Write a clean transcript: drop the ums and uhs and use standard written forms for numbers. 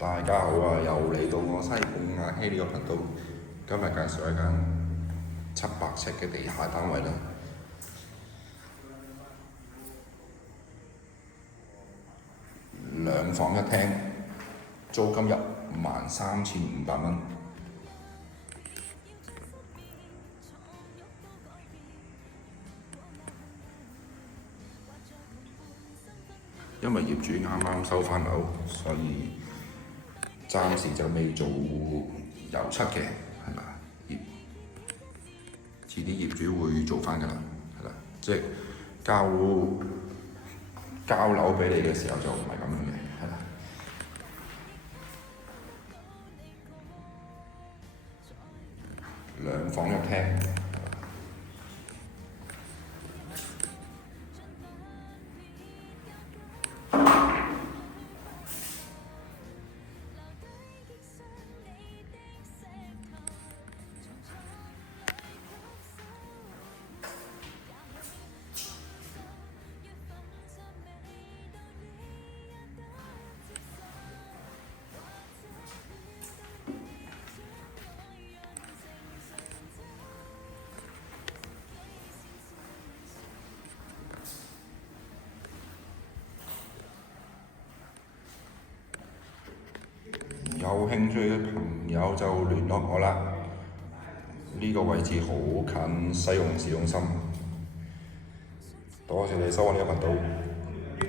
大家好啊！又嚟到我西貢阿希呢個頻道，今日介紹一間700尺嘅地下單位啦，兩房一廳，租金13500蚊。因為業主啱啱收翻樓，所以暫時就未做油漆嘅，係啦。遲啲業主會做翻㗎啦，係啦，即係交樓俾你嘅時候就唔係咁樣嘅，係啦。兩房一廳。有興趣嘅朋友就聯絡我啦。呢個位置好近西貢市中心。多謝你收看呢個頻道。